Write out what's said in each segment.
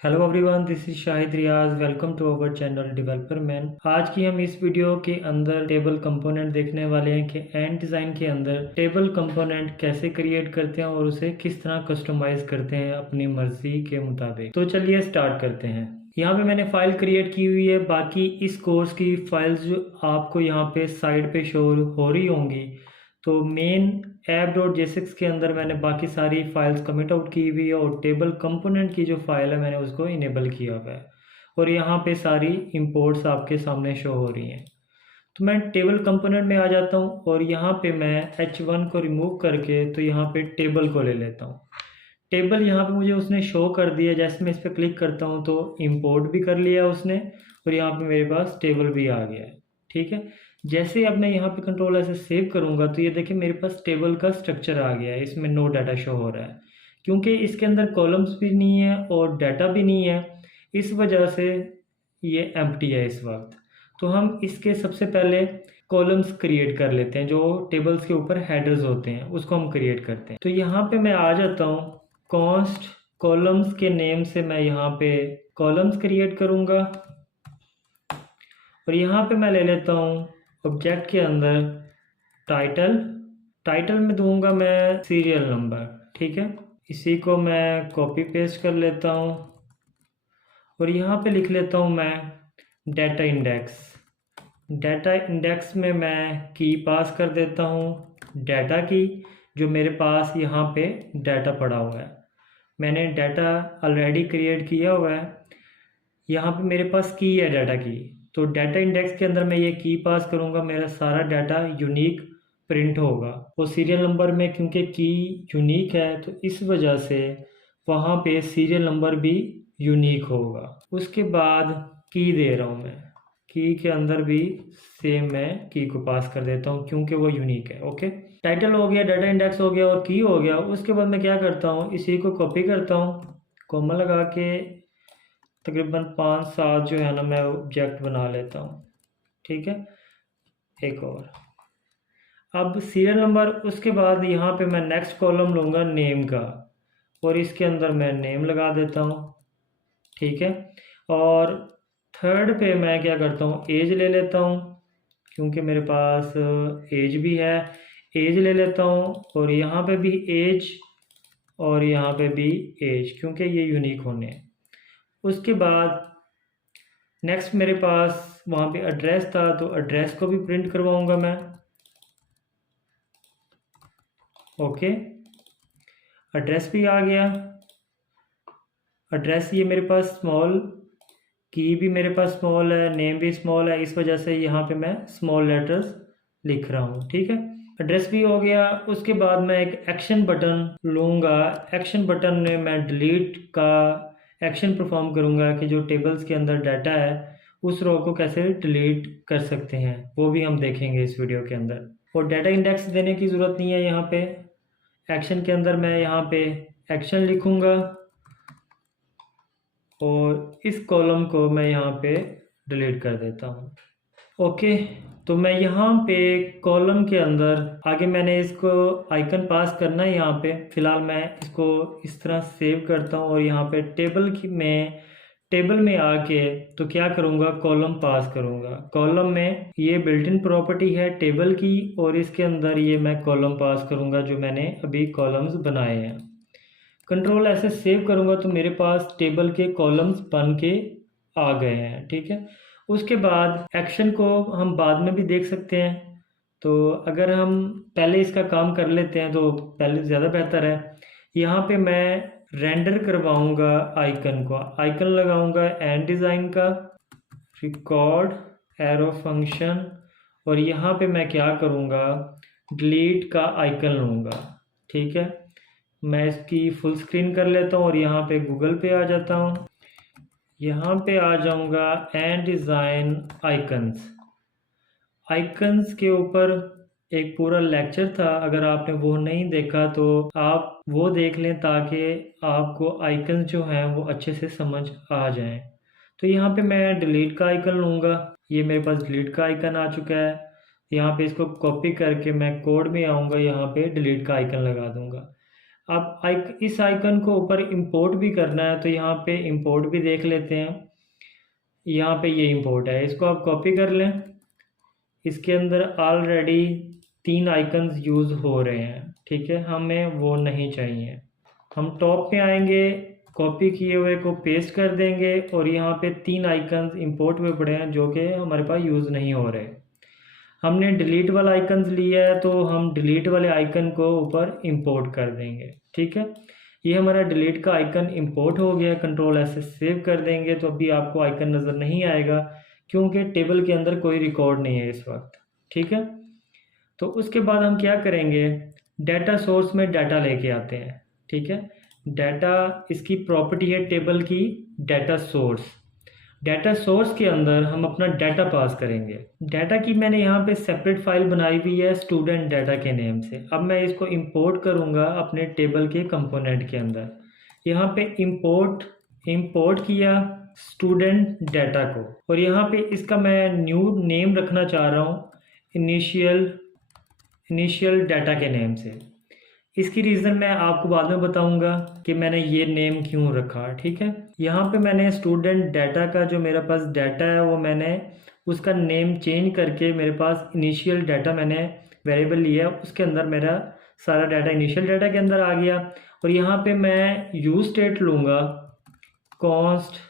Hello everyone, this is Shahid Riyaz. Welcome to our channel developer man. आज की हम इस वीडियो के अंदर टेबल कंपोनेंट देखने वाले हैं कि एंड डिज़ाइन के अंदर टेबल कंपोनेंट कैसे क्रिएट करते हैं और उसे किस तरह कस्टमाइज करते हैं अपनी मर्जी के मुताबिक। तो चलिए स्टार्ट करते हैं। यहाँ पे मैंने फाइल क्रिएट की हुई है। बाकी इस कोर्स की फाइल्स जो आपको यहाँ पे साइड पे शो हो रही होंगी, तो मेन app.jsx के अंदर मैंने बाकी सारी फाइल्स कमिट आउट की हुई है और टेबल कंपोनेंट की जो फाइल है मैंने उसको इनेबल किया हुआ है और यहाँ पे सारी इंपोर्ट्स आपके सामने शो हो रही हैं। तो मैं टेबल कंपोनेंट में आ जाता हूँ और यहाँ पे मैं H1 को रिमूव करके तो यहाँ पे टेबल को ले लेता हूँ। टेबल यहाँ पे मुझे उसने शो कर दिया। जैसे मैं इस पर क्लिक करता हूँ तो इंपोर्ट भी कर लिया उसने और यहाँ पे मेरे पास टेबल भी आ गया है। ठीक है, जैसे अब मैं यहाँ पे कंट्रोल ऐसे सेव करूँगा तो ये देखिए मेरे पास टेबल का स्ट्रक्चर आ गया है। इसमें नो डाटा शो हो रहा है क्योंकि इसके अंदर कॉलम्स भी नहीं है और डाटा भी नहीं है, इस वजह से ये एम्प्टी है इस वक्त। तो हम इसके सबसे पहले कॉलम्स क्रिएट कर लेते हैं। जो टेबल्स के ऊपर हेडर्स होते हैं उसको हम क्रिएट करते हैं। तो यहाँ पे मैं आ जाता हूँ, कॉन्स्ट कॉलम्स के नेम से मैं यहाँ पे कॉलम्स क्रिएट करूँगा और यहाँ पे मैं ले लेता हूँ ऑब्जेक्ट के अंदर टाइटल। टाइटल में दूंगा मैं सीरियल नंबर। ठीक है, इसी को मैं कॉपी पेस्ट कर लेता हूँ और यहाँ पे लिख लेता हूँ मैं डाटा इंडेक्स। डाटा इंडेक्स में मैं की पास कर देता हूँ, डाटा की, जो मेरे पास यहाँ पे डाटा पड़ा हुआ है। मैंने डाटा ऑलरेडी क्रिएट किया हुआ है। यहाँ पे मेरे पास की है डाटा की, तो डाटा इंडेक्स के अंदर मैं ये की पास करूँगा, मेरा सारा डाटा यूनिक प्रिंट होगा। और सीरियल नंबर में क्योंकि की यूनिक है तो इस वजह से वहाँ पे सीरियल नंबर भी यूनिक होगा। उसके बाद की दे रहा हूँ मैं, की के अंदर भी सेम मैं की को पास कर देता हूँ क्योंकि वो यूनिक है। ओके, टाइटल हो गया, डाटा इंडेक्स हो गया और की हो गया। उसके बाद मैं क्या करता हूँ, इसी को कॉपी करता हूँ, कॉमा लगा के तकरीबन 5-7 जो है ना मैं ऑब्जेक्ट बना लेता हूँ। ठीक है, एक और। अब सीरियल नंबर, उसके बाद यहाँ पे मैं नेक्स्ट कॉलम लूँगा नेम का और इसके अंदर मैं नेम लगा देता हूँ। ठीक है, और थर्ड पे मैं क्या करता हूँ, एज ले लेता हूँ क्योंकि मेरे पास एज भी है। एज ले लेता हूँ और यहाँ पे भी एज और यहाँ पे भी एज क्योंकि ये यूनिक होने हैं। उसके बाद नेक्स्ट मेरे पास वहाँ पे एड्रेस था तो एड्रेस को भी प्रिंट करवाऊँगा मैं। ओके, एड्रेस भी आ गया। एड्रेस ये मेरे पास स्मॉल, की भी मेरे पास स्मॉल है, नेम भी स्मॉल है, इस वजह से यहाँ पे मैं स्मॉल लेटर्स लिख रहा हूँ। ठीक है, एड्रेस भी हो गया। उसके बाद मैं एक एक्शन बटन लूँगा। एक्शन बटन में मैं डिलीट का एक्शन परफॉर्म करूँगा कि जो टेबल्स के अंदर डाटा है उस रो को कैसे डिलीट कर सकते हैं, वो भी हम देखेंगे इस वीडियो के अंदर। और डाटा इंडेक्स देने की ज़रूरत नहीं है यहाँ पे। एक्शन के अंदर मैं यहाँ पे एक्शन लिखूँगा और इस कॉलम को मैं यहाँ पे डिलीट कर देता हूँ। ओके, तो मैं यहाँ पे कॉलम के अंदर आगे मैंने इसको आइकन पास करना है यहाँ पे। फ़िलहाल मैं इसको इस तरह सेव करता हूँ और यहाँ पे टेबल में आके तो क्या करूँगा, कॉलम पास करूँगा। कॉलम में ये बिल्ट इन प्रॉपर्टी है टेबल की और इसके अंदर ये मैं कॉलम पास करूँगा जो मैंने अभी कॉलम्स बनाए हैं। कंट्रोल ऐसे सेव करूँगा तो मेरे पास टेबल के कॉलम्स बन के आ गए हैं। ठीक है, उसके बाद एक्शन को हम बाद में भी देख सकते हैं, तो अगर हम पहले इसका काम कर लेते हैं तो पहले ज़्यादा बेहतर है। यहाँ पे मैं रेंडर करवाऊँगा आइकन को, आइकन लगाऊँगा एंड डिज़ाइन का, रिकॉर्ड एरो फंक्शन और यहाँ पे मैं क्या करूँगा, डिलीट का आइकन लूँगा। ठीक है, मैं इसकी फुल स्क्रीन कर लेता हूँ और यहाँ पे गूगल पे आ जाता हूँ। यहाँ पे आ जाऊँगा एंड डिज़ाइन आइकन्स। आइकन्स के ऊपर एक पूरा लेक्चर था, अगर आपने वो नहीं देखा तो आप वो देख लें ताकि आपको आइकन्स जो हैं वो अच्छे से समझ आ जाएं। तो यहाँ पे मैं डिलीट का आइकन लूँगा। ये मेरे पास डिलीट का आइकन आ चुका है। यहाँ पे इसको कॉपी करके मैं कोड में आऊँगा, यहाँ पे डिलीट का आइकन लगा दूँगा। अब इस आइकन को ऊपर इंपोर्ट भी करना है, तो यहाँ पे इंपोर्ट भी देख लेते हैं। यहाँ पे ये इंपोर्ट है, इसको आप कॉपी कर लें। इसके अंदर ऑलरेडी 3 आइकन्स यूज़ हो रहे हैं, ठीक है, हमें वो नहीं चाहिए। हम टॉप पे आएंगे, कॉपी किए हुए को पेस्ट कर देंगे और यहाँ पे 3 आइकन्स इंपोर्ट हुए पड़े हैं जो कि हमारे पास यूज़ नहीं हो रहे। हमने डिलीट वाला आइकन्स लिया है, तो हम डिलीट वाले आइकन को ऊपर इंपोर्ट कर देंगे, ठीक है। ये हमारा डिलीट का आइकन इंपोर्ट हो गया। कंट्रोल ऐसे सेव कर देंगे तो अभी आपको आइकन नज़र नहीं आएगा क्योंकि टेबल के अंदर कोई रिकॉर्ड नहीं है इस वक्त, ठीक है। तो उसके बाद हम क्या करेंगे, डाटा सोर्स में डाटा लेके आते हैं, ठीक है। डाटा, इसकी प्रॉपर्टी है टेबल की डाटा सोर्स। डाटा सोर्स के अंदर हम अपना डाटा पास करेंगे। डाटा की मैंने यहाँ पे सेपरेट फाइल बनाई हुई है स्टूडेंट डाटा के नेम से। अब मैं इसको इंपोर्ट करूँगा अपने टेबल के कंपोनेंट के अंदर। यहाँ पे इंपोर्ट किया स्टूडेंट डाटा को और यहाँ पे इसका मैं न्यू नेम रखना चाह रहा हूँ इनिशियल डाटा के नेम से। इसकी रीज़न मैं आपको बाद में बताऊंगा कि मैंने ये नेम क्यों रखा, ठीक है। यहाँ पे मैंने स्टूडेंट डाटा का जो मेरे पास डाटा है वो मैंने उसका नेम चेंज करके मेरे पास इनिशियल डाटा मैंने वेरिएबल लिया, उसके अंदर मेरा सारा डाटा इनिशियल डाटा के अंदर आ गया। और यहाँ पे मैं यूज स्टेट लूँगा const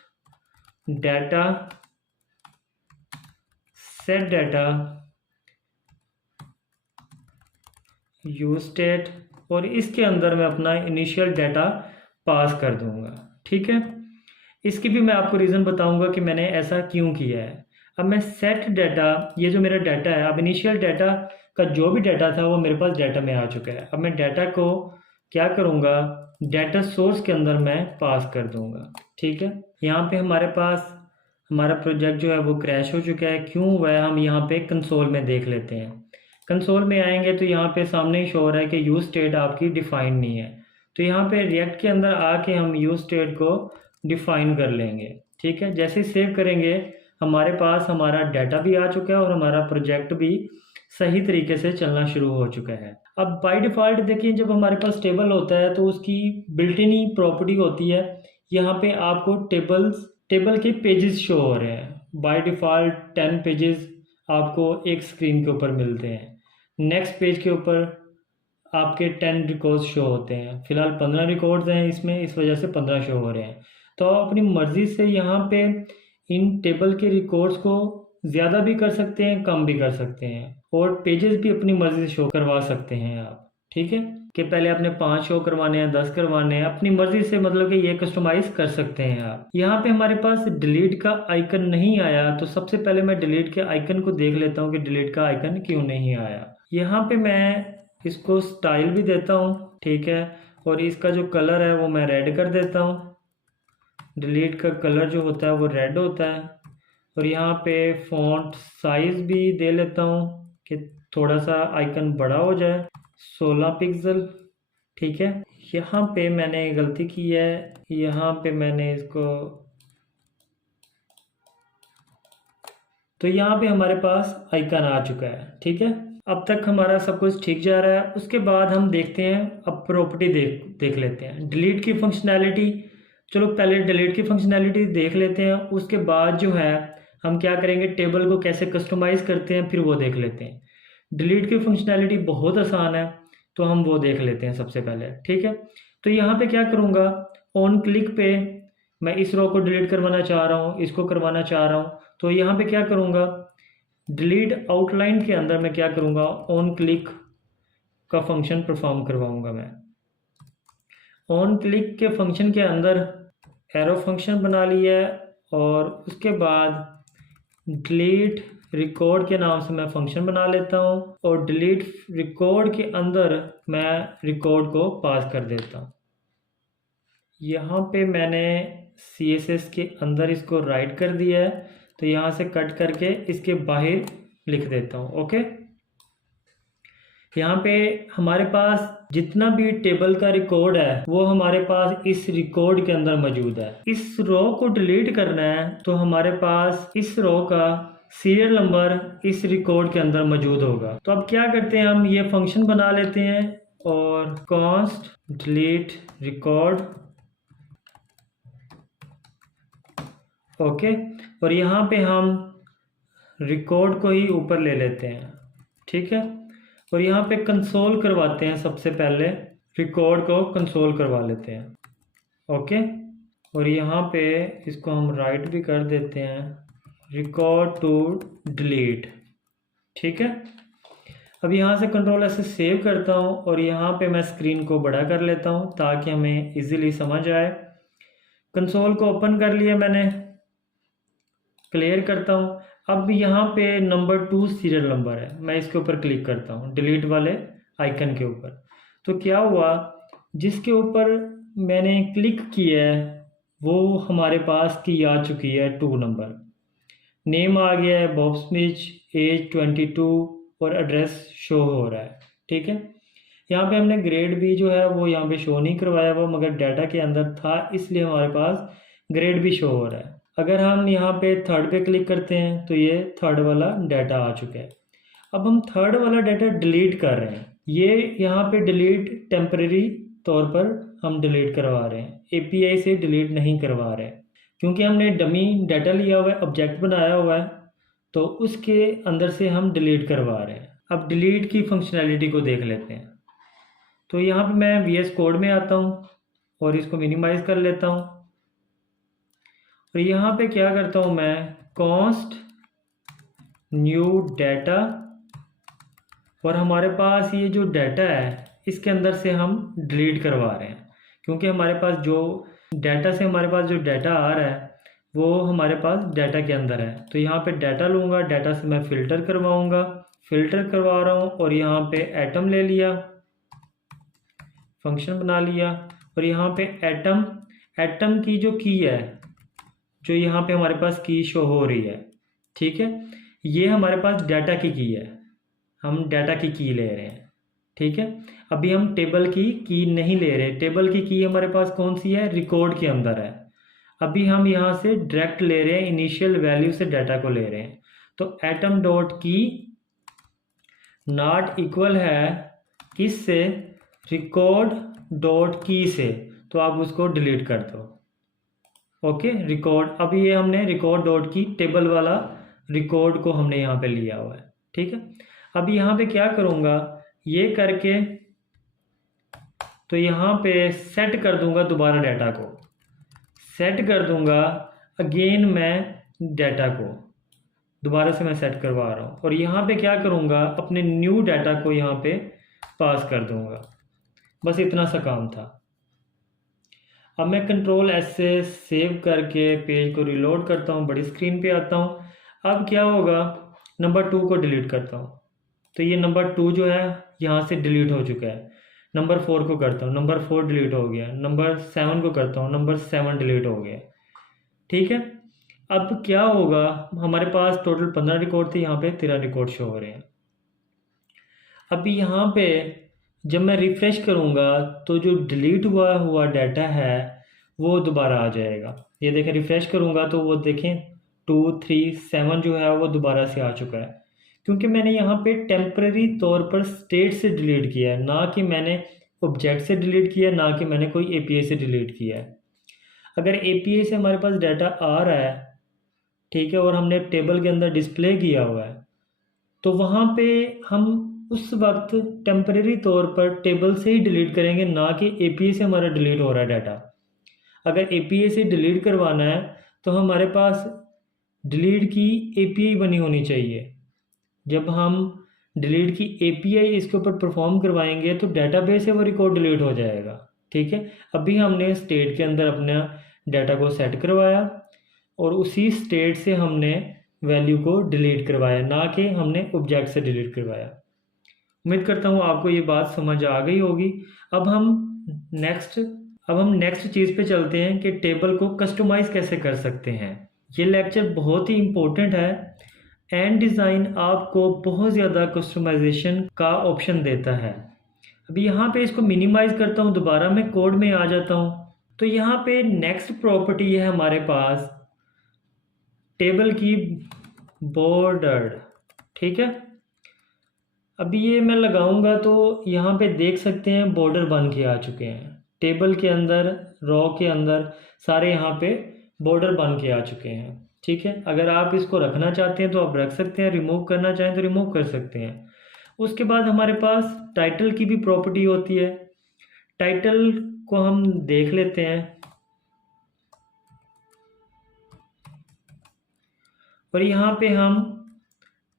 data set data use state और इसके अंदर मैं अपना इनिशियल डाटा पास कर दूंगा, ठीक है। इसकी भी मैं आपको रीज़न बताऊंगा कि मैंने ऐसा क्यों किया है। अब मैं सेट डाटा, ये जो मेरा डाटा है, अब इनिशियल डाटा का जो भी डाटा था वो मेरे पास डाटा में आ चुका है। अब मैं डाटा को क्या करूँगा, डाटा सोर्स के अंदर मैं पास कर दूँगा, ठीक है। यहाँ पे हमारे पास हमारा प्रोजेक्ट जो है वो क्रैश हो चुका है। क्यों हुआ है हम यहाँ पे कंसोल में देख लेते हैं। कंसोल में आएंगे तो यहाँ पे सामने ही शो हो रहा है कि यूज स्टेट आपकी डिफाइन नहीं है। तो यहाँ पे रिएक्ट के अंदर आके हम यूज स्टेट को डिफाइन कर लेंगे, ठीक है। जैसे सेव करेंगे हमारे पास हमारा डाटा भी आ चुका है और हमारा प्रोजेक्ट भी सही तरीके से चलना शुरू हो चुका है। अब बाय डिफ़ॉल्ट देखिए, जब हमारे पास टेबल होता है तो उसकी बिल्ट इन ही प्रॉपर्टी होती है, यहाँ पे आपको टेबल के पेजेस शो हो रहे हैं। बाय डिफ़ॉल्ट 10 पेजेस आपको एक स्क्रीन के ऊपर मिलते हैं। नेक्स्ट पेज के ऊपर आपके 10 रिकॉर्ड्स शो होते हैं। फिलहाल 15 रिकॉर्ड्स हैं इसमें, इस वजह से 15 शो हो रहे हैं। तो आप अपनी मर्ज़ी से यहाँ पे इन टेबल के रिकॉर्ड्स को ज़्यादा भी कर सकते हैं, कम भी कर सकते हैं और पेजेस भी अपनी मर्ज़ी से शो करवा सकते हैं आप, ठीक है। कि पहले आपने 5 शो करवाने हैं, 10 करवाने हैं, अपनी मर्ज़ी से, मतलब कि ये कस्टमाइज़ कर सकते हैं आप। यहाँ पे हमारे पास डिलीट का आइकन नहीं आया, तो सबसे पहले मैं डिलीट के आइकन को देख लेता हूँ कि डिलीट का आइकन क्यों नहीं आया। यहाँ पे मैं इसको स्टाइल भी देता हूँ, ठीक है, और इसका जो कलर है वो मैं रेड कर देता हूँ। डिलीट का कलर जो होता है वो रेड होता है। और यहाँ पे फ़ॉन्ट साइज़ भी दे लेता हूँ कि थोड़ा सा आइकन बड़ा हो जाए, 16 पिक्सल, ठीक है। यहाँ पे मैंने गलती की है, यहाँ पे मैंने इसको, तो यहाँ पे हमारे पास आइकन आ चुका है, ठीक है। अब तक हमारा सब कुछ ठीक जा रहा है। उसके बाद हम देखते हैं, अब प्रॉपर्टी देख लेते हैं डिलीट की फंक्शनैलिटी। चलो पहले डिलीट की फंक्शनैलिटी देख लेते हैं, उसके बाद जो है हम क्या करेंगे, टेबल को कैसे कस्टमाइज़ करते हैं फिर वो देख लेते हैं। डिलीट की फंक्शनैलिटी बहुत आसान है, तो हम वो देख लेते हैं सबसे पहले, ठीक है। तो यहाँ पे क्या करूँगा, ऑन क्लिक पे मैं इस रो को डिलीट करवाना चाह रहा हूँ, इसको करवाना चाह रहा हूँ, तो यहाँ पे क्या करूँगा, डिलीट आउटलाइन के अंदर मैं क्या करूँगा, ऑन क्लिक का फंक्शन परफॉर्म करवाऊँगा। मैं ऑन क्लिक के फंक्शन के अंदर एरो फंक्शन बना लिया है और उसके बाद डिलीट रिकॉर्ड के नाम से मैं फंक्शन बना लेता हूँ और डिलीट रिकॉर्ड के अंदर मैं रिकॉर्ड को पास कर देता हूँ। यहाँ पे मैंने CSS के अंदर इसको राइट कर दिया है, तो यहाँ से कट करके इसके बाहर लिख देता हूँ, ओके। यहाँ पे हमारे पास जितना भी टेबल का रिकॉर्ड है वो हमारे पास इस रिकॉर्ड के अंदर मौजूद है। इस रो को डिलीट करना है तो हमारे पास इस रो का सीरियल नंबर इस रिकॉर्ड के अंदर मौजूद होगा। तो अब क्या करते हैं, हम ये फंक्शन बना लेते हैं और कॉन्स्ट डिलीट रिकॉर्ड। ओके, और यहाँ पे हम रिकॉर्ड को ही ऊपर ले लेते हैं, ठीक है। और यहाँ पे कंसोल करवाते हैं, सबसे पहले रिकॉर्ड को कंसोल करवा लेते हैं। ओके, और यहाँ पे इसको हम राइट भी कर देते हैं, रिकॉर्ड टू डिलीट, ठीक है। अब यहाँ से कंट्रोल ऐसे सेव करता हूँ और यहाँ पे मैं स्क्रीन को बड़ा कर लेता हूँ ताकि हमें इजीली समझ आए। कंसोल को ओपन कर लिया मैंने, क्लियर करता हूँ। अब यहाँ पे नंबर 2 सीरियल नंबर है, मैं इसके ऊपर क्लिक करता हूँ, डिलीट वाले आइकन के ऊपर। तो क्या हुआ, जिसके ऊपर मैंने क्लिक किया है वो हमारे पास की आ चुकी है 2 नंबर। नेम आ गया है बॉब स्मिथ, एज 22 और एड्रेस शो हो रहा है, ठीक है। यहाँ पे हमने ग्रेड भी जो है वो यहाँ पे शो नहीं करवाया हुआ, मगर डाटा के अंदर था इसलिए हमारे पास ग्रेड भी शो हो रहा है। अगर हम यहाँ पे थर्ड पे क्लिक करते हैं तो ये थर्ड वाला डाटा आ चुका है। अब हम थर्ड वाला डाटा डिलीट कर रहे हैं। ये यहाँ पे डिलीट टेम्परेरी तौर पर हम डिलीट करवा रहे हैं, एपीआई से डिलीट नहीं करवा रहे हैं, क्योंकि हमने डमी डाटा लिया हुआ है, ऑब्जेक्ट बनाया हुआ है, तो उसके अंदर से हम डिलीट करवा रहे हैं। अब डिलीट की फंक्शनैलिटी को देख लेते हैं। तो यहाँ पे मैं VS कोड में आता हूँ और इसको मिनिमाइज कर लेता हूँ। और यहाँ पे क्या करता हूँ मैं, कॉन्स्ट न्यू डाटा, और हमारे पास ये जो डाटा है इसके अंदर से हम डिलीट करवा रहे हैं, क्योंकि हमारे पास जो डाटा से हमारे पास जो डाटा आ रहा है वो हमारे पास डाटा के अंदर है। तो यहाँ पे डाटा लूँगा, डाटा से मैं फ़िल्टर करवाऊँगा, फ़िल्टर करवा रहा हूँ और यहाँ पे एटम ले लिया, फंक्शन बना लिया। और यहाँ पे एटम की जो की है, जो यहाँ पे हमारे पास की शो हो रही है, ठीक है, ये हमारे पास डाटा की है, हम डाटा की ले रहे हैं, ठीक है। अभी हम टेबल की नहीं ले रहे, टेबल की हमारे पास कौन सी है, रिकॉर्ड के अंदर है। अभी हम यहाँ से डायरेक्ट ले रहे हैं, इनिशियल वैल्यू से डाटा को ले रहे हैं। तो एटम डॉट की नॉट इक्वल है किससे, रिकॉर्ड डॉट की से, तो आप उसको डिलीट कर दो। ओके, रिकॉर्ड, अब ये हमने रिकॉर्ड डॉट की टेबल वाला रिकॉर्ड को हमने यहाँ पे लिया हुआ है, ठीक है। अब यहाँ पे क्या करूँगा, ये करके तो यहाँ पे सेट कर दूँगा, दोबारा डाटा को सेट कर दूँगा, अगेन मैं डाटा को दोबारा से मैं सेट करवा रहा हूँ। और यहाँ पे क्या करूँगा, अपने न्यू डाटा को यहाँ पे पास कर दूँगा, बस इतना सा काम था। अब मैं कंट्रोल एस से सेव करके पेज को रिलोड करता हूँ, बड़ी स्क्रीन पे आता हूँ। अब क्या होगा, नंबर 2 को डिलीट करता हूँ, तो ये नंबर 2 जो है यहाँ से डिलीट हो चुका है। नंबर 4 को करता हूँ, नंबर 4 डिलीट हो गया। नंबर 7 को करता हूँ, नंबर 7 डिलीट हो गया, ठीक है। अब क्या होगा, हमारे पास टोटल 15 रिकॉर्ड थे, यहाँ पे 13 रिकॉर्ड शो हो रहे हैं। अभी यहाँ पे जब मैं रिफ़्रेश करूँगा तो जो डिलीट हुआ डाटा है वो दोबारा आ जाएगा। ये देखें, रिफ़्रेश करूँगा तो वो देखें 2 3 7 जो है वो दोबारा से आ चुका है, क्योंकि मैंने यहाँ पे टेम्परेरी तौर पर स्टेट से डिलीट किया है, ना कि मैंने ऑब्जेक्ट से डिलीट किया है, ना कि मैंने कोई एपीआई से डिलीट किया है। अगर एपीआई से हमारे पास डाटा आ रहा है, ठीक है, और हमने टेबल के अंदर डिस्प्ले किया हुआ है, तो वहाँ पे हम उस वक्त टेम्परेरी तौर पर टेबल से ही डिलीट करेंगे, ना कि एपीआई से हमारा डिलीट हो रहा है डाटा। अगर एपीआई से डिलीट करवाना है तो हमारे पास डिलीट की एपीआई बनी होनी चाहिए। जब हम डिलीट की एपीआई इसके ऊपर परफॉर्म करवाएंगे तो डेटाबेस से वो रिकॉर्ड डिलीट हो जाएगा, ठीक है। अभी हमने स्टेट के अंदर अपना डाटा को सेट करवाया और उसी स्टेट से हमने वैल्यू को डिलीट करवाया, ना कि हमने ऑब्जेक्ट से डिलीट करवाया। उम्मीद करता हूँ आपको ये बात समझ आ गई होगी। अब हम नेक्स्ट चीज़ पे चलते हैं कि टेबल को कस्टमाइज़ कैसे कर सकते हैं। ये लेक्चर बहुत ही इम्पोर्टेंट है। एंड डिज़ाइन आपको बहुत ज़्यादा कस्टमाइजेशन का ऑप्शन देता है। अभी यहाँ पे इसको मिनिमाइज़ करता हूँ, दोबारा मैं कोड में आ जाता हूँ। तो यहाँ पे नेक्स्ट प्रॉपर्टी है हमारे पास टेबल की बॉर्डर, ठीक है। अभी ये मैं लगाऊंगा तो यहाँ पे देख सकते हैं बॉर्डर बन के आ चुके हैं टेबल के अंदर, रॉ के अंदर सारे यहाँ पे बॉर्डर बन के आ चुके हैं। ठीक है, अगर आप इसको रखना चाहते हैं तो आप रख सकते हैं, रिमूव करना चाहें तो रिमूव कर सकते हैं। उसके बाद हमारे पास टाइटल की भी प्रॉपर्टी होती है। टाइटल को हम देख लेते हैं और यहाँ पे हम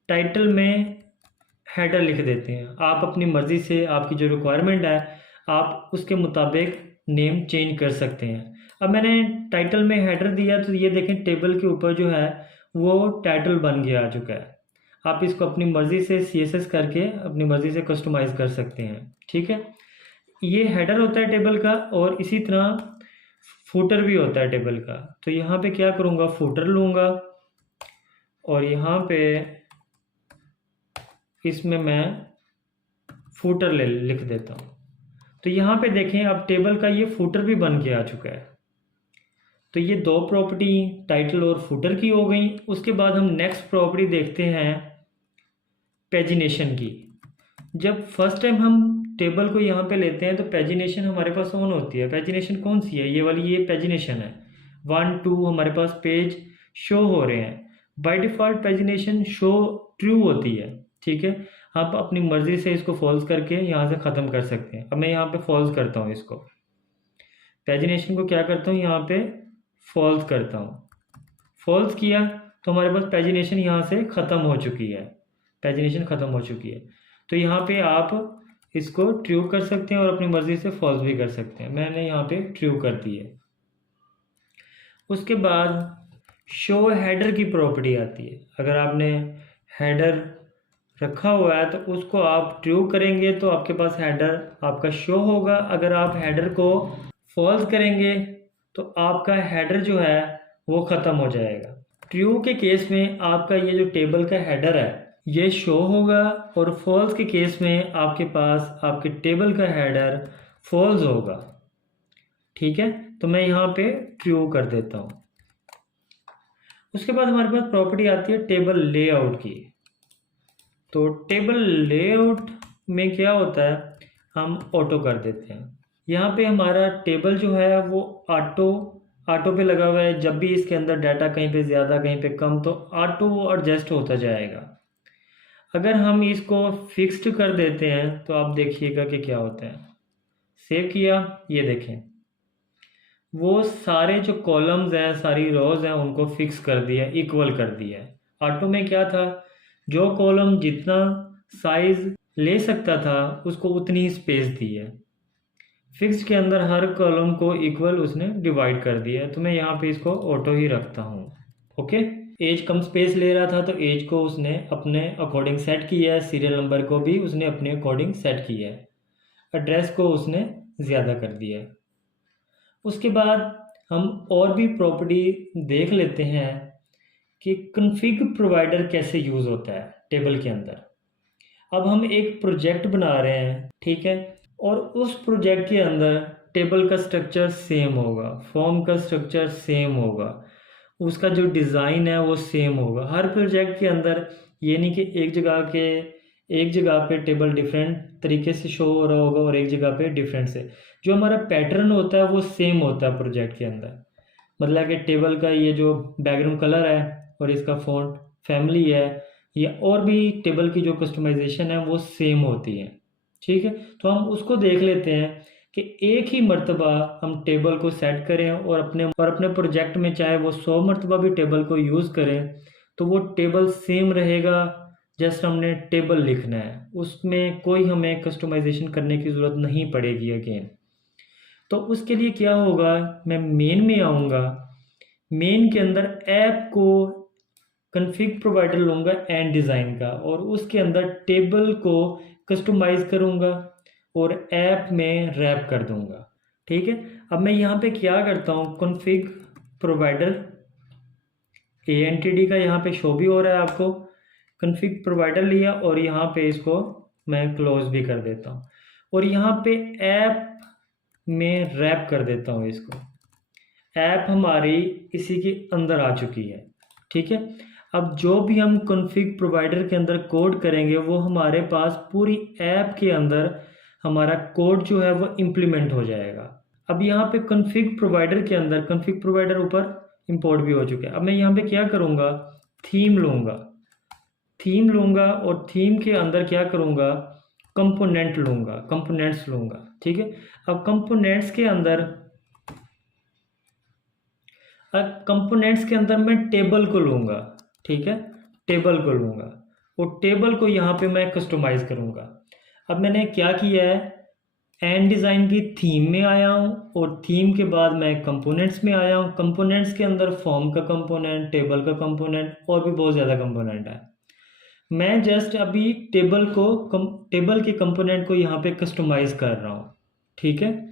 टाइटल में हेडर लिख देते हैं। आप अपनी मर्ज़ी से, आपकी जो रिक्वायरमेंट है आप उसके मुताबिक नेम चेंज कर सकते हैं। अब मैंने टाइटल में हेडर दिया तो ये देखें टेबल के ऊपर जो है वो टाइटल बन के आ चुका है। आप इसको अपनी मर्ज़ी से CSS करके अपनी मर्ज़ी से कस्टमाइज़ कर सकते हैं। ठीक है, ये हेडर होता है टेबल का और इसी तरह फूटर भी होता है टेबल का। तो यहाँ पे क्या करूँगा, फूटर लूँगा और यहाँ पे इसमें मैं फूटर लिख देता हूँ। तो यहाँ पे देखें अब टेबल का ये फूटर भी बन के आ चुका है। तो ये दो प्रॉपर्टी टाइटल और फूटर की हो गई। उसके बाद हम नेक्स्ट प्रॉपर्टी देखते हैं पेजिनेशन की। जब फर्स्ट टाइम हम टेबल को यहाँ पे लेते हैं तो पेजिनेशन हमारे पास ऑन होती है। पेजिनेशन कौन सी है, ये वाली, ये पेजिनेशन है। 1 2 हमारे पास पेज शो हो रहे हैं। By default pagination show true होती है। ठीक है, आप अपनी मर्ज़ी से इसको फॉल्स करके यहाँ से ख़त्म कर सकते हैं। अब मैं यहाँ पे फॉल्स करता हूँ, इसको पेजिनेशन को क्या करता हूँ, यहाँ पे फॉल्स करता हूँ। फॉल्स किया तो हमारे पास पेजिनेशन यहाँ से ख़त्म हो चुकी है। पेजिनेशन ख़त्म हो चुकी है। तो यहाँ पे आप इसको ट्रू कर सकते हैं और अपनी मर्ज़ी से फॉल्स भी कर सकते हैं। मैंने यहाँ पे ट्रू कर दी है। उसके बाद शो हेडर की प्रॉपर्टी आती है। अगर आपने हेडर रखा हुआ है तो उसको आप ट्रू करेंगे तो आपके पास हेडर आपका शो होगा। अगर आप हेडर को फॉल्स करेंगे तो आपका हेडर जो है वो ख़त्म हो जाएगा। ट्रू के केस में आपका ये जो टेबल का हेडर है ये शो होगा और फॉल्स के केस में आपके पास आपके टेबल का हेडर फॉल्स होगा। ठीक है, तो मैं यहाँ पे ट्रू कर देता हूँ। उसके बाद हमारे पास प्रॉपर्टी आती है टेबल लेआउट की। तो टेबल लेआउट में क्या होता है, हम ऑटो कर देते हैं। यहाँ पे हमारा टेबल जो है वो ऑटो पे लगा हुआ है। जब भी इसके अंदर डाटा कहीं पे ज़्यादा कहीं पे कम तो ऑटो एडजस्ट होता जाएगा। अगर हम इसको फिक्स्ड कर देते हैं तो आप देखिएगा कि क्या होता है। सेव किया, ये देखें वो सारे जो कॉलम्स हैं, सारी रोज हैं, उनको फिक्स कर दिया, इक्वल कर दिया है। ऑटो में क्या था, जो कॉलम जितना साइज ले सकता था उसको उतनी ही स्पेस दी है। फिक्स के अंदर हर कॉलम को इक्वल उसने डिवाइड कर दिया है। तो मैं यहाँ पे इसको ऑटो ही रखता हूँ। ओके, एज कम स्पेस ले रहा था तो एज को उसने अपने अकॉर्डिंग सेट किया है। सीरियल नंबर को भी उसने अपने अकॉर्डिंग सेट किया है। एड्रेस को उसने ज़्यादा कर दिया है। उसके बाद हम और भी प्रॉपर्टी देख लेते हैं कि कॉन्फ़िग प्रोवाइडर कैसे यूज़ होता है टेबल के अंदर। अब हम एक प्रोजेक्ट बना रहे हैं, ठीक है, और उस प्रोजेक्ट के अंदर टेबल का स्ट्रक्चर सेम होगा, फॉर्म का स्ट्रक्चर सेम होगा, उसका जो डिज़ाइन है वो सेम होगा हर प्रोजेक्ट के अंदर। ये नहीं कि एक जगह पे टेबल डिफरेंट तरीके से शो हो रहा होगा और एक जगह पे डिफरेंट से। जो हमारा पैटर्न होता है वो सेम होता है प्रोजेक्ट के अंदर। मतलब कि टेबल का ये जो बैकग्राउंड कलर है और इसका फ़ॉन्ट फैमिली है या और भी टेबल की जो कस्टमाइजेशन है वो सेम होती है। ठीक है, तो हम उसको देख लेते हैं कि एक ही मर्तबा हम टेबल को सेट करें और अपने प्रोजेक्ट में चाहे वो 100 मरतबा भी टेबल को यूज़ करें तो वो टेबल सेम रहेगा। जस्ट हमने टेबल लिखना है, उसमें कोई हमें कस्टमाइजेशन करने की ज़रूरत नहीं पड़ेगी अगेन। तो उसके लिए क्या होगा, मैं मेन में आऊँगा, मेन के अंदर ऐप को कॉन्फ़िग प्रोवाइडर लूँगा एंड डिज़ाइन का और उसके अंदर टेबल को कस्टमाइज़ करूँगा और ऐप में रैप कर दूँगा। ठीक है, अब मैं यहाँ पे क्या करता हूँ, कॉन्फ़िग प्रोवाइडर ANTD का यहाँ पे शो भी हो रहा है आपको। कॉन्फ़िग प्रोवाइडर लिया और यहाँ पे इसको मैं क्लोज भी कर देता हूँ और यहाँ पे ऐप में रैप कर देता हूँ इसको। ऐप हमारी इसी के अंदर आ चुकी है। ठीक है, अब जो भी हम कॉन्फ़िग प्रोवाइडर के अंदर कोड करेंगे वो हमारे पास पूरी ऐप के अंदर हमारा कोड जो है वो इम्प्लीमेंट हो जाएगा। अब यहाँ पे कॉन्फ़िग प्रोवाइडर के अंदर कॉन्फ़िग प्रोवाइडर ऊपर इंपोर्ट भी हो चुका है। अब मैं यहाँ पे क्या करूँगा, थीम लूँगा और थीम के अंदर क्या करूँगा, कंपोनेंट्स लूँगा। ठीक है, अब कंपोनेंट्स के अंदर मैं टेबल को लूँगा। ठीक है, टेबल को लूँगा और टेबल को यहाँ पे मैं कस्टमाइज़ करूँगा। अब मैंने क्या किया है, एंड डिज़ाइन की थीम में आया हूँ और थीम के बाद मैं कंपोनेंट्स में आया हूँ। कंपोनेंट्स के अंदर फॉर्म का कंपोनेंट, टेबल का कंपोनेंट और भी बहुत ज़्यादा कंपोनेंट है। मैं जस्ट अभी टेबल के कंपोनेंट को यहाँ पे कस्टमाइज़ कर रहा हूँ। ठीक है,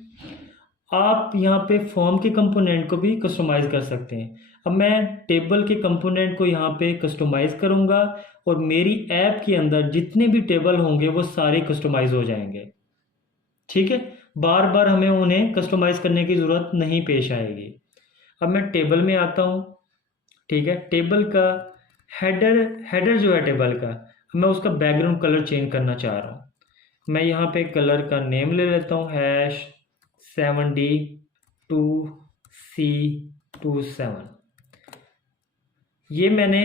आप यहाँ पे फॉर्म के कंपोनेंट को भी कस्टमाइज़ कर सकते हैं। अब मैं टेबल के कंपोनेंट को यहाँ पे कस्टमाइज़ करूँगा और मेरी ऐप के अंदर जितने भी टेबल होंगे वो सारे कस्टमाइज़ हो जाएंगे। ठीक है, बार बार हमें उन्हें कस्टमाइज़ करने की ज़रूरत नहीं पेश आएगी। अब मैं टेबल में आता हूँ। ठीक है, टेबल का हेडर जो है टेबल का, मैं उसका बैकग्राउंड कलर चेंज करना चाह रहा हूँ। मैं यहाँ पे कलर का नेम ले लेता हूँ #7D2C27। ये मैंने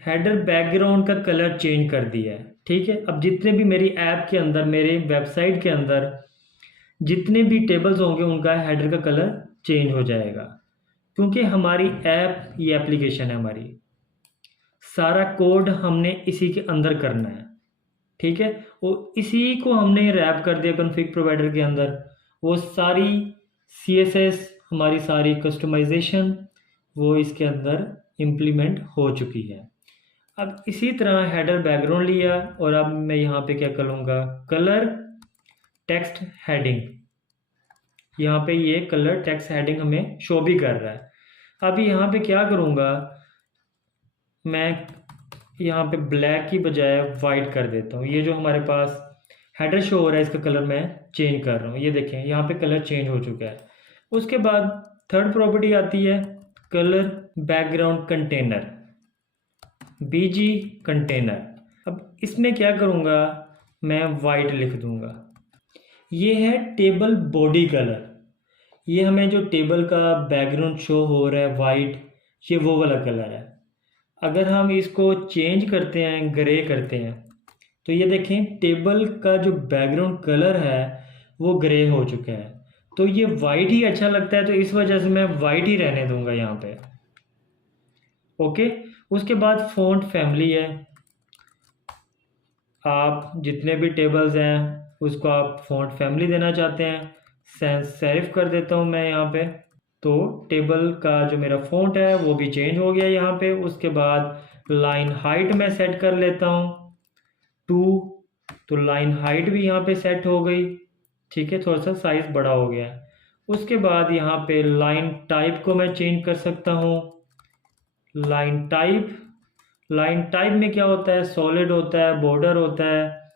हेडर बैकग्राउंड का कलर चेंज कर दिया है। ठीक है, अब जितने भी मेरी ऐप के अंदर, मेरे वेबसाइट के अंदर जितने भी टेबल्स होंगे उनका हेडर का कलर चेंज हो जाएगा, क्योंकि हमारी ऐप, ये एप्लीकेशन है हमारी, सारा कोड हमने इसी के अंदर करना है। ठीक है, और इसी को हमने रैप कर दिया कॉन्फ़िग प्रोवाइडर के अंदर। वो सारी CSS, हमारी सारी कस्टमाइजेशन वो इसके अंदर इम्प्लीमेंट हो चुकी है। अब इसी तरह हेडर बैकग्राउंड लिया और अब मैं यहाँ पे क्या करूँगा, कलर टेक्स्ट हेडिंग, यहाँ पे ये कलर टेक्स्ट हेडिंग हमें शो भी कर रहा है। अब यहाँ पे क्या करूँगा, मैं यहाँ पे ब्लैक की बजाय वाइट कर देता हूँ। ये जो हमारे पास हेडर शो हो रहा है इसका कलर मैं चेंज कर रहा हूँ। ये देखें यहाँ पे कलर चेंज हो चुका है। उसके बाद थर्ड प्रॉपर्टी आती है colour background container, BG container. अब इसमें क्या करूँगा, मैं वाइट लिख दूँगा। ये है टेबल बॉडी कलर, ये हमें जो टेबल का बैकग्राउंड शो हो रहा है वाइट, ये वो वाला कलर है। अगर हम इसको चेंज करते हैं, ग्रे करते हैं, तो ये देखें टेबल का जो बैकग्राउंड कलर है वो ग्रे हो चुका है। तो ये वाइट ही अच्छा लगता है, तो इस वजह से मैं वाइट ही रहने दूंगा यहाँ पे। ओके, उसके बाद फ़ॉन्ट फैमिली है। आप जितने भी टेबल्स हैं उसको आप फ़ॉन्ट फैमिली देना चाहते हैं, सैंस सेरिफ कर देता हूँ मैं यहाँ पे। तो टेबल का जो मेरा फ़ॉन्ट है वो भी चेंज हो गया यहाँ पे। उसके बाद लाइन हाइट मैं सेट कर लेता हूँ 2, तो लाइन हाइट भी यहाँ पे सेट हो गई। ठीक है, थोड़ा सा साइज़ बड़ा हो गया। उसके बाद यहाँ पे लाइन टाइप को मैं चेंज कर सकता हूँ। लाइन टाइप में क्या होता है, सॉलिड होता है, बॉर्डर होता है।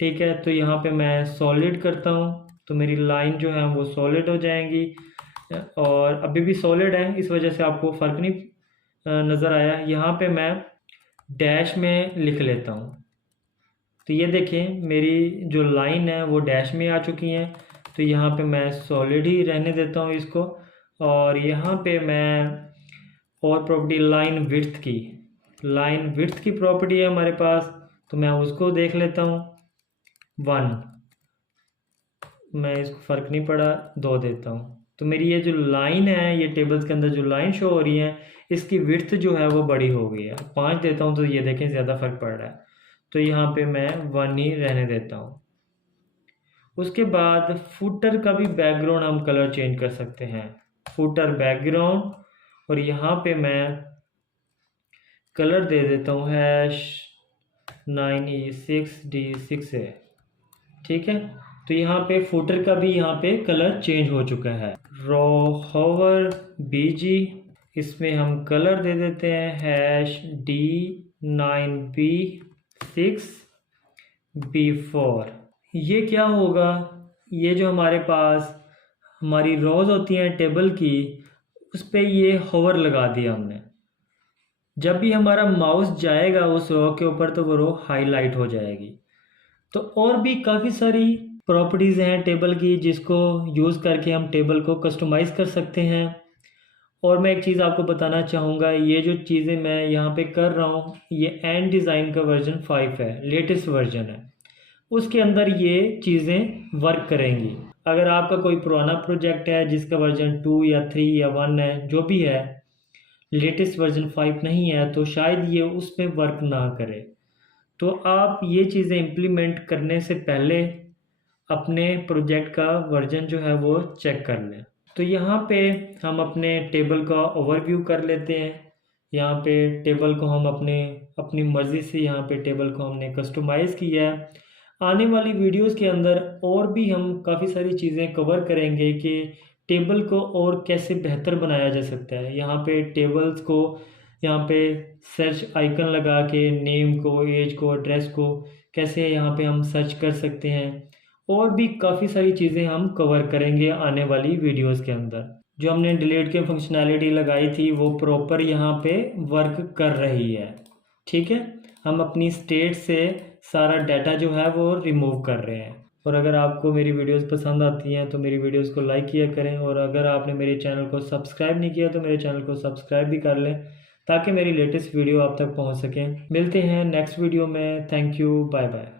ठीक है, तो यहाँ पे मैं सॉलिड करता हूँ तो मेरी लाइन जो है वो सॉलिड हो जाएंगी, और अभी भी सॉलिड है, इस वजह से आपको फ़र्क नहीं नज़र आया। यहाँ पे मैं डैश में लिख लेता हूँ, तो ये देखें मेरी जो लाइन है वो डैश में आ चुकी हैं। तो यहाँ पे मैं सॉलिड ही रहने देता हूँ इसको। और यहाँ पे मैं और प्रॉपर्टी लाइन विड्थ की प्रॉपर्टी है हमारे पास, तो मैं उसको देख लेता हूँ 1, मैं इसको फ़र्क नहीं पड़ा 2 देता हूँ। तो मेरी ये जो लाइन है, ये टेबल्स के अंदर जो लाइन शो हो रही है इसकी विड्थ जो है वो बड़ी हो गई है। 5 देता हूँ तो ये देखें ज़्यादा फ़र्क पड़ रहा है, तो यहाँ पे मैं 1 ही रहने देता हूँ। उसके बाद फुटर का भी बैकग्राउंड हम कलर चेंज कर सकते हैं, फुटर बैकग्राउंड, और यहाँ पे मैं कलर दे देता हूँ #9E6D6A। ठीक है, तो यहाँ पे फुटर का भी यहाँ पे कलर चेंज हो चुका है। होवर BG, इसमें हम कलर दे देते हैं #D9B6B4। ये क्या होगा, ये जो हमारे पास हमारी रोज़ होती हैं टेबल की, उस पर ये होवर लगा दिया हमने। जब भी हमारा माउस जाएगा उस रो के ऊपर तो वो रो हाईलाइट हो जाएगी। तो और भी काफ़ी सारी प्रॉपर्टीज़ हैं टेबल की जिसको यूज़ करके हम टेबल को कस्टमाइज़ कर सकते हैं। और मैं एक चीज़ आपको बताना चाहूँगा, ये जो चीज़ें मैं यहाँ पे कर रहा हूँ ये एंड डिज़ाइन का वर्जन 5 है, लेटेस्ट वर्जन है, उसके अंदर ये चीज़ें वर्क करेंगी। अगर आपका कोई पुराना प्रोजेक्ट है जिसका वर्जन 2 या 3 या 1 है, जो भी है, लेटेस्ट वर्जन 5 नहीं है, तो शायद ये उस पर वर्क ना करे। तो आप ये चीज़ें इम्प्लीमेंट करने से पहले अपने प्रोजेक्ट का वर्जन जो है वो चेक कर लें। तो यहाँ पे हम अपने टेबल का ओवरव्यू कर लेते हैं। यहाँ पे टेबल को हम अपनी मर्ज़ी से यहाँ पे टेबल को हमने कस्टमाइज़ किया है। आने वाली वीडियोस के अंदर और भी हम काफ़ी सारी चीज़ें कवर करेंगे कि टेबल को और कैसे बेहतर बनाया जा सकता है। यहाँ पे टेबल्स को यहाँ पे सर्च आइकन लगा के नेम को, एज को, एड्रेस को कैसे यहाँ पे हम सर्च कर सकते हैं। और भी काफ़ी सारी चीज़ें हम कवर करेंगे आने वाली वीडियोस के अंदर। जो हमने डिलीट की फंक्शनैलिटी लगाई थी वो प्रॉपर यहाँ पे वर्क कर रही है। ठीक है, हम अपनी स्टेट से सारा डाटा जो है वो रिमूव कर रहे हैं। और अगर आपको मेरी वीडियोस पसंद आती हैं तो मेरी वीडियोस को लाइक किया करें, और अगर आपने मेरे चैनल को सब्सक्राइब नहीं किया तो मेरे चैनल को सब्सक्राइब भी कर लें ताकि मेरी लेटेस्ट वीडियो आप तक पहुंच सकें। मिलते हैं नेक्स्ट वीडियो में। Thank you, bye bye.